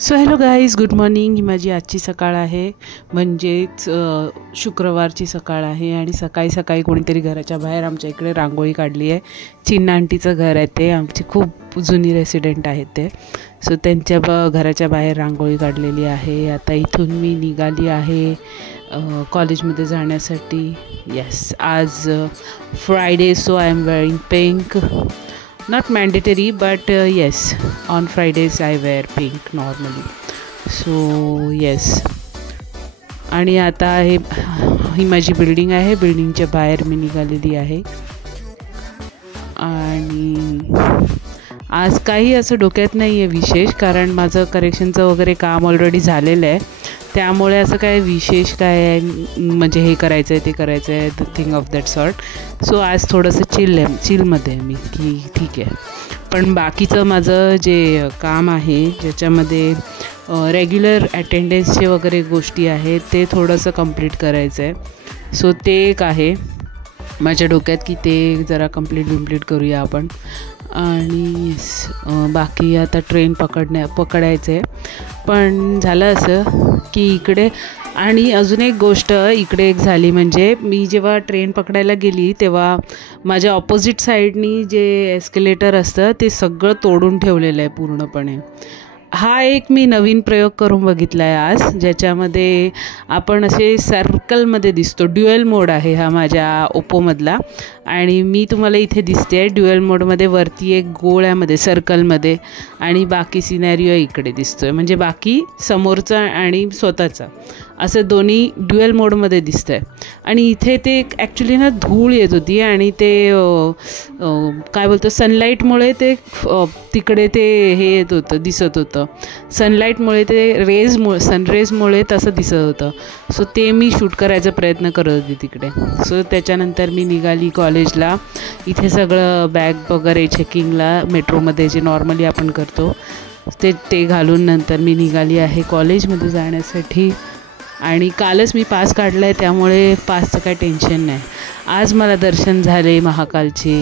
So hello guys, good morning. ही माझी आजची सकाळ आहे, म्हणजेच शुक्रवारची सकाळ आहे. आणि सकाळी सकाळी कोणीतरी घराच्या बाहेर आमच्या इकडे रांगोळी काढली आहे. चिन्ना आंटीचं घर आहे, ते आमची खूप जुनी रेसिडेंट आहेत ते. सो त्यांच्या घराच्या बाहेर रांगोळी काढलेली आहे. आता इथून मी निघाली आहे कॉलेजमध्ये जाण्यासाठी. येस, आज Friday, so I am wearing pink. Not mandatory, but yes, on Fridays I wear pink normally. So yes. आणि आता ही माझी बिल्डिंग आहे. बिल्डिंगच्या बाहेर मी निघालेली आहे. आणि आज काही असं डोक्यात नाही आहे विशेष, कारण माझं करेक्शनचं वगैरे काम ऑलरेडी झालेलं आहे. त्यामुळे असं काय विशेष काय आहे, म्हणजे हे करायचं आहे ते करायचं आहे, the thing of that sort. So आज थोडंसं चिलमध्ये आहे मी, की ठीक आहे. पण बाकीचं माझं जे काम आहे, ज्याच्यामध्ये रेग्युलर अटेंडन्सचे वगैरे गोष्टी आहेत, ते थोडंसं कंप्लीट करायचं आहे. सो ते एक आहे माझ्या डोक्यात, की ते जरा कंप्लीट करूया आपण. आणि बाकी आता ट्रेन पकडायचं आहे. पण झालं असं की इकडे, आणि अजून एक गोष्ट इकडे एक झाली, म्हणजे मी जेव्हा ट्रेन पकडायला गेली तेव्हा माझ्या ऑपोजिट साईडनी जे एस्केलेटर असतं ते सगळं तोडून ठेवलेलं आहे पूर्णपणे. हा एक मी नवीन प्रयोग करून बघितला आहे आज, ज्याच्यामध्ये आपण असे सर्कलमध्ये दिसतो. ड्युएल मोड आहे हा माझ्या ओप्पोमधला, आणि मी तुम्हाला इथे दिसते आहे ड्युएल मोडमध्ये. वरती एक गोळ्यामध्ये सर्कलमध्ये, आणि बाकी सिनॅरिओ इकडे दिसतो आहे. म्हणजे बाकी समोरचा आणि स्वतःचा असं दोन्ही ड्युएल मोडमध्ये दिसतं आहे. आणि इथे ते ॲक्च्युली ना धूळ येत होती, आणि ते काय बोलतो, सनलाईटमुळे ते तिकडे ते हे येत होतं, दिसत होतं. सनलाईटमुळे ते सनरेजमुळे तसं दिसत होतं. सो ते मी शूट करायचा प्रयत्न करत होते तिकडे. सो त्याच्यानंतर मी निघाली कॉलेजला. इथे सगळं बॅग वगैरे चेकिंगला मेट्रोमध्ये जे नॉर्मली आपण करतो ते घालून नंतर मी निघाली आहे कॉलेजमध्ये जाण्यासाठी. आणि कालच मी पास काढला आहे, त्यामुळे पासचं काय टेन्शन नाही. आज मला दर्शन झाले महाकालचे.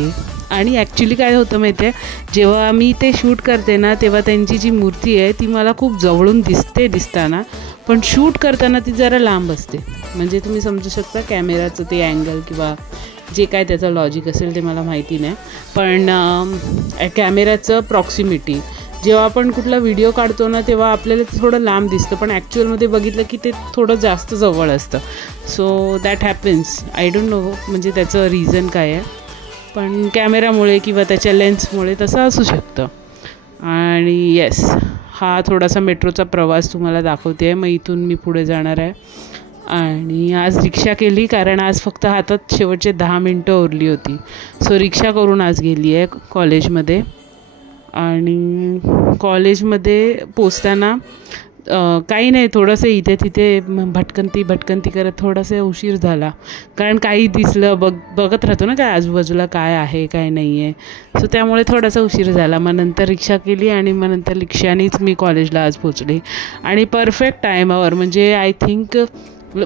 आणि ॲक्च्युली काय होतं माहिती आहे, जेव्हा मी ते शूट करते ना, तेव्हा त्यांची जी मूर्ती आहे ती मला खूप जवळून दिसताना, पण शूट करताना ती जरा लांब असते. म्हणजे तुम्ही समजू शकता कॅमेराचं ते अँगल किंवा जे काय त्याचं लॉजिक असेल ते मला माहिती नाही. पण कॅमेराचं प्रॉक्सिमिटी, जेव्हा आपण कुठला व्हिडिओ काढतो ना, तेव्हा आपल्याला ते थोडं लांब दिसतं, पण ॲक्च्युअलमध्ये बघितलं की ते थोडं जास्त जवळ असतं. So that happens. I don't know म्हणजे त्याचं रिझन काय आहे, पण कॅमेरामुळे किंवा त्याच्या लेन्समुळे तसं असू शकतं. आणि येस, हा थोडासा मेट्रोचा प्रवास तुम्हाला दाखवते आहे. मग इथून मी पुढे जाणार आहे. आणि आज रिक्षा केली, कारण आज फक्त हातात शेवटचे 10 मिनटं उरली होती. सो रिक्षा करून आज गेली आहे कॉलेजमध्ये. आणि कॉलेजमध्ये पोचताना काही नाही, थोडंसं इथे तिथे भटकंती करत थोडासा उशीर झाला, कारण काही दिसलं बघत राहतो ना काय आजूबाजूला काय आहे काय नाही आहे. सो त्यामुळे थोडासा उशीर झाला. मग नंतर रिक्षा केली, आणि मग नंतर रिक्षानेच मी कॉलेजला आज पोचले. आणि परफेक्ट टायमावर, म्हणजे आय थिंक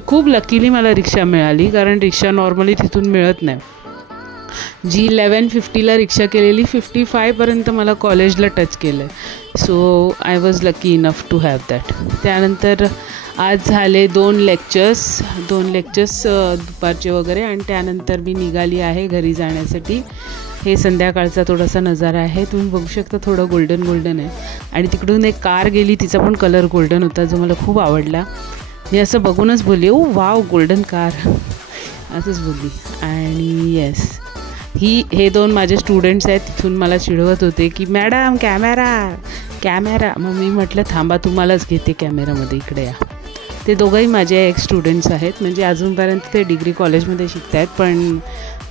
खूप लकीली मला रिक्षा मिळाली, कारण रिक्षा नॉर्मली तिथून मिळत नाही. जी 11:50ला रिक्षा केलेली 55पर्यंत मला कॉलेजला टच केलं आहे. So I was lucky enough to have that. त्यानंतर आज झाले 2 लेक्चर्स दुपारचे वगैरे, आणि त्यानंतर मी निघाली आहे घरी जाण्यासाठी. हे संध्याकाळचा थोडासा नजारा आहे, तुम्ही बघू शकता, थोडं गोल्डन आहे. आणि तिकडून एक कार गेली, तिचा पण कलर गोल्डन होता, जो मला खूप आवडला. मी असं बघूनच बोलली, ओ वाव, गोल्डन कार, असंच बोलली. आणि येस, हे 2 माझे स्टुडंट्स आहेत, तिथून मला चिडवत होते की मॅडम कॅमेरा. मग मी म्हटलं थांबा, तुम्हालाच घेते कॅमेरामध्ये, इकडे या. ते दोघंही माझे एक स्टुडंट्स आहेत, म्हणजे अजूनपर्यंत ते डिग्री कॉलेजमध्ये शिकत आहेत, पण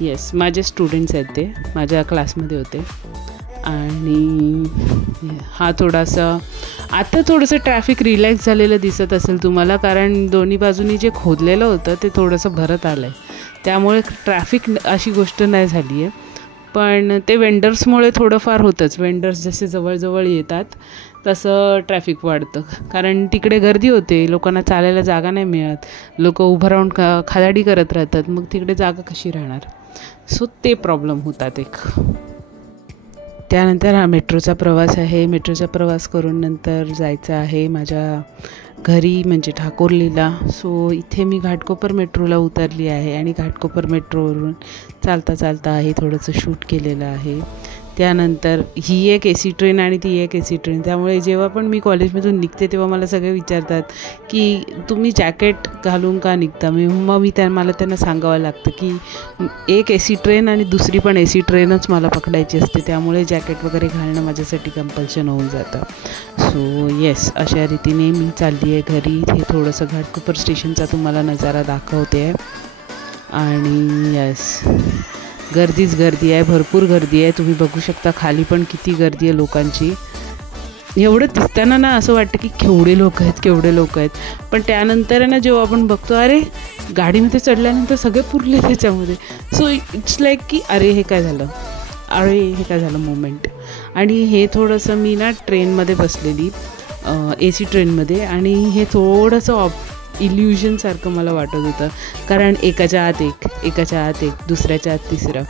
येस माझे स्टुडंट्स आहेत, ते माझ्या क्लासमध्ये होते. आणि हा आता थोडंसं ट्रॅफिक रिलॅक्स झालेलं दिसत असेल तुम्हाला, कारण दोन्ही बाजूनी जे खोदलेलं होतं ते थोडंसं भरत आलं आहे, त्यामुळे ट्रॅफिक अशी गोष्ट नाही झाली आहे. पण ते वेंडर्समुळे थोडंफार होतंच. वेंडर्स जसे जवळ येतात तसं ट्रॅफिक वाढतं, कारण तिकडे गर्दी होते, लोकांना चालायला जागा नाही मिळत, लोक उभं राहून खादाडी करत राहतात, मग तिकडे जागा कशी राहणार. सो ते प्रॉब्लेम होतात एक. त्यानंतर हा मेट्रोचा प्रवास आहे. मेट्रोचा प्रवास करून नंतर जायचं आहे माझ्या घरी म्हणजे ठाकुर्लीला. सो इथे मी घाटकोपर मेट्रोला उतरली आहे आणि घाटकोपर मेट्रोवरून चालता चालता आहे थोडंसं शूट केलेलं आहे. त्यानंतर ही एक AC ट्रेन आणि ती एक AC ट्रेन, त्यामुळे जेव्हा पण मी कॉलेजमधून निघते तेव्हा मला सगळे विचारतात की तुम्ही जॅकेट घालून का निघता. मग मला त्यांना सांगावं लागतं की एक AC ट्रेन आणि दुसरी पण AC ट्रेनच मला पकडायची असते, त्यामुळे जॅकेट वगैरे घालणं माझ्यासाठी कंपल्शन होऊन जातं. सो येस, अशा रीतीने मी चालली आहे घरी. हे थोडंसं घाटकोपर स्टेशनचा तुम्हाला नजारा दाखवते आहे. आणि येस, गर्दीच गर्दी आहे, भरपूर गर्दी आहे. तुम्ही बघू शकता खाली पण किती गर्दी आहे लोकांची. एवढं दिसताना ना असं वाटतं की केवढे लोक आहेत. पण त्यानंतर आहे ना जेव्हा आपण बघतो अरे गाडीमध्ये चढल्यानंतर सगळे पुरले त्याच्यामध्ये. सो इट्स लाईक की अरे हे काय झालं मोमेंट. आणि हे थोडंसं मी ना ट्रेनमध्ये बसलेली AC ट्रेनमध्ये, आणि हे थोडंसं इल्युजनसारखं मला वाटत होतं, कारण एकाच्या आत एक, दुसऱ्याच्या आत तिसरं.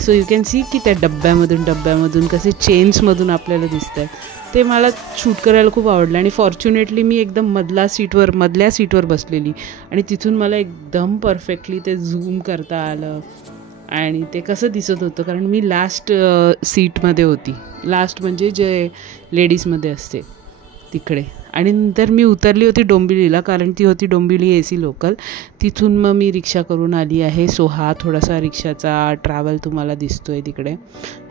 सो यू कॅन सी की त्या डब्यामधून कसे चेन्समधून आपल्याला दिसत आहे. ते मला शूट करायला खूप आवडलं. आणि फॉर्च्युनेटली मी एकदम मधल्या सीटवर बसलेली आणि तिथून मला एकदम परफेक्टली ते झूम करता आलं. आणि ते कसं दिसत होतं, कारण मी लास्ट सीटमध्ये होती. लास्ट म्हणजे जे लेडीजमध्ये असते तिकडे. आणि नंतर मी उतरली होती डोंबिवलीला, कारण ती होती डोंबिवली AC लोकल. तिथून मग मी रिक्षा करून आली आहे. सो हा थोडासा रिक्षाचा ट्रॅव्हल तुम्हाला दिसतो आहे तिकडे.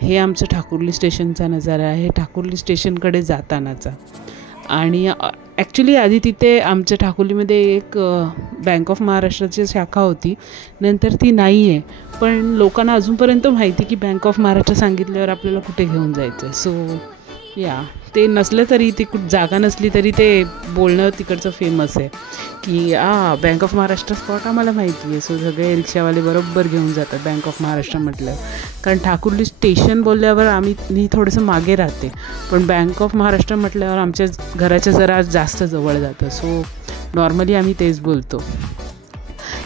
हे आमचं ठाकुर्ली स्टेशनचा नजारा आहे, ठाकुर्ली स्टेशनकडे जातानाचा. आणि ॲक्च्युली आधी तिथे आमच्या ठाकुर्लीमध्ये एक बँक ऑफ महाराष्ट्राची शाखा होती, नंतर ती नाही आहे. पण लोकांना अजूनपर्यंत माहिती की बँक ऑफ महाराष्ट्र सांगितल्यावर आपल्याला कुठे घेऊन जायचं आहे. सो या, ते नसलं तरी ती जागा नसली तरी ते बोलणं तिकडचं फेमस आहे की बँक ऑफ महाराष्ट्र स्पॉट आम्हाला माहिती आहे. सो सगळे रिक्षावाले बरोबर घेऊन जातात बँक ऑफ महाराष्ट्र म्हटलं, कारण ठाकुर्ली स्टेशन बोलल्यावर मी थोडंसं मागे राहते, पण बँक ऑफ महाराष्ट्र म्हटल्यावर आमच्या घराच्या जरा जास्त जवळ जातं. सो नॉर्मली आम्ही तेच बोलतो.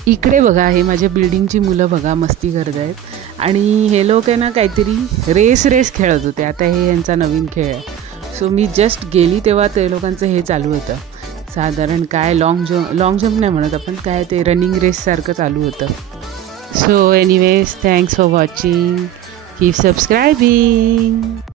इकडे बघा, हे माझ्या बिल्डिंगची मुलं बघा मस्ती करत आहेत. आणि हे लोक आहे ना काहीतरी रेस खेळत होते. आता हे यांचा नवीन खेळ आहे. सो मी जस्ट गेली तेव्हा ते लोकांचं हे चालू होतं, साधारण काय लाँग जम्प नाही म्हणत आपण, काय ते रनिंग रेससारखं चालू होतं. So anyways, thanks for watching, keep सबस्क्रायबिंग.